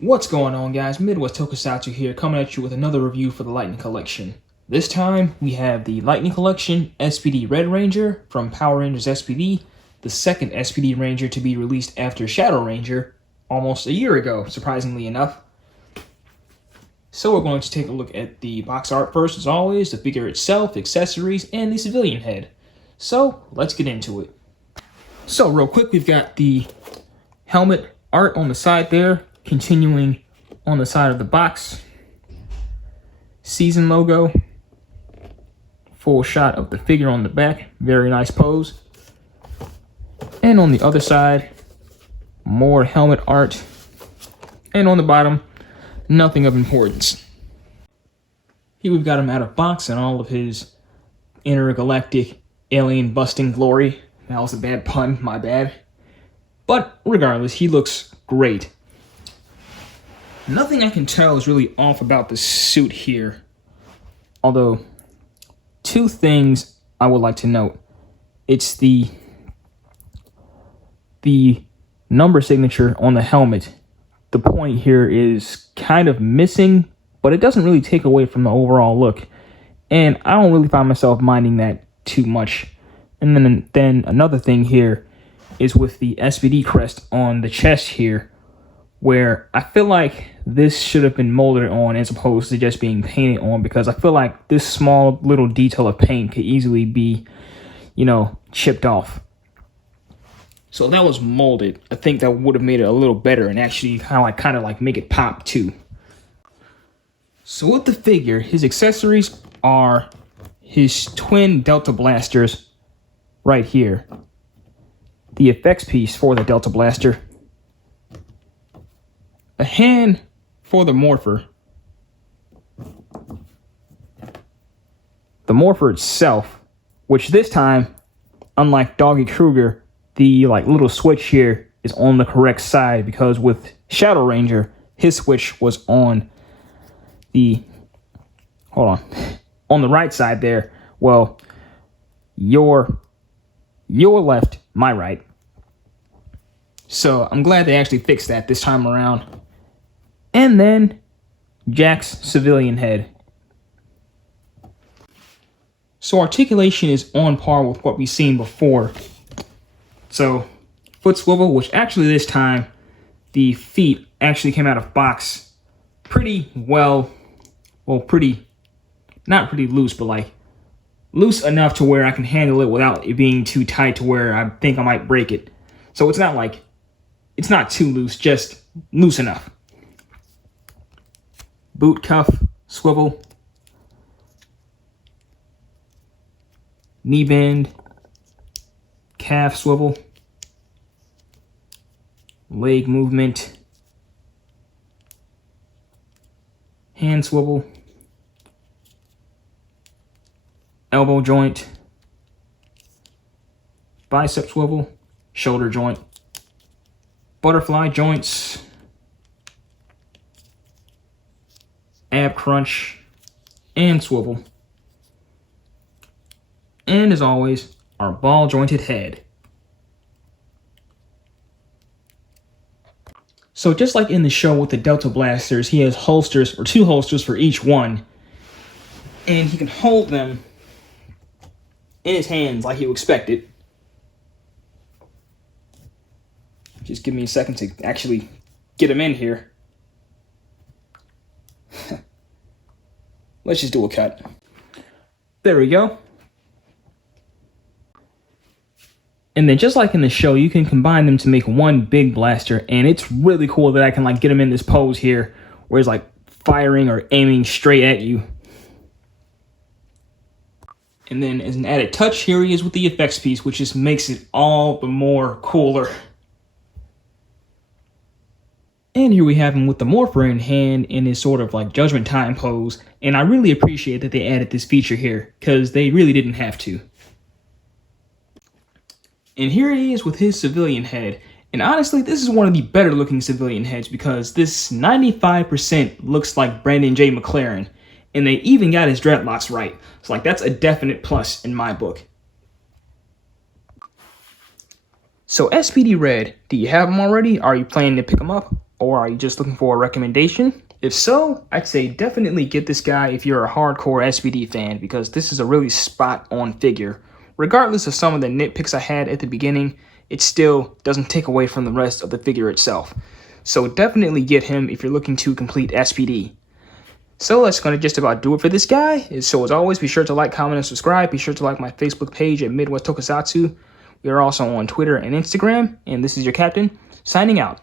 What's going on, guys? Midwest Tokusatsu here, coming at you with another review for the Lightning Collection. This time, we have the Lightning Collection SPD Red Ranger from Power Rangers SPD, the second SPD Ranger to be released after Shadow Ranger, almost a year ago, surprisingly enough. So we're going to take a look at the box art first, as always, the figure itself, accessories, and the civilian head. So, let's get into it. So, real quick, we've got the helmet art on the side there, continuing on the side of the box. Season logo. Full shot of the figure on the back. Very nice pose. And on the other side, more helmet art. And on the bottom, nothing of importance. Here we've got him out of box and all of his intergalactic alien busting glory. That was a bad pun, my bad. But regardless, he looks great. Nothing I can tell is really off about the suit here. Although, two things I would like to note. It's the number signature on the helmet. The point here is kind of missing, but it doesn't really take away from the overall look. And I don't really find myself minding that too much. And then another thing here is with the SPD crest on the chest here, where I feel like this should have been molded on as opposed to just being painted on, because I feel like this small little detail of paint could easily be, chipped off. So if that was molded, I think that would have made it a little better and actually kind of make it pop too. So with the figure, his accessories are his twin Delta Blasters right here. The effects piece for the Delta Blaster. A hand for the Morpher. The Morpher itself, which this time, unlike Doggy Kruger, the little switch here is on the correct side, because with Shadow Ranger, his switch was on the on the right side there. Well, your left, my right. So I'm glad they actually fixed that this time around. And then Jack's civilian head. So articulation is on par with what we've seen before. So foot swivel, which actually this time the feet actually came out of box pretty well, not pretty loose, but loose enough to where I can handle it without it being too tight to where I think I might break it. So it's not too loose, just loose enough. Boot cuff, swivel, knee bend, calf swivel, leg movement, hand swivel, elbow joint, bicep swivel, shoulder joint, butterfly joints, ab crunch, and swivel. And as always, our ball jointed head. So just like in the show with the Delta Blasters, he has holsters, or two holsters for each one. And he can hold them in his hands like you expected. Just give me a second to actually get him in here. Let's just do a cut. There we go. And then just like in the show, you can combine them to make one big blaster, and it's really cool that I can get him in this pose here where he's firing or aiming straight at you. And then as an added touch, here he is with the effects piece, which just makes it all the more cooler. And here we have him with the Morpher in hand in his sort of Judgment Time pose. And I really appreciate that they added this feature here, because they really didn't have to. And here he is with his civilian head. And honestly, this is one of the better looking civilian heads, because this 95% looks like Brandon J. McLaren. And they even got his dreadlocks right. So that's a definite plus in my book. So SPD Red, do you have them already? Are you planning to pick them up? or are you just looking for a recommendation? If so, I'd say definitely get this guy if you're a hardcore SPD fan, because this is a really spot-on figure. Regardless of some of the nitpicks I had at the beginning, it still doesn't take away from the rest of the figure itself. So definitely get him if you're looking to complete SPD. So that's going to just about do it for this guy. So as always, be sure to like, comment, and subscribe. Be sure to like my Facebook page at Midwest Tokusatsu. We are also on Twitter and Instagram. And this is your captain, signing out.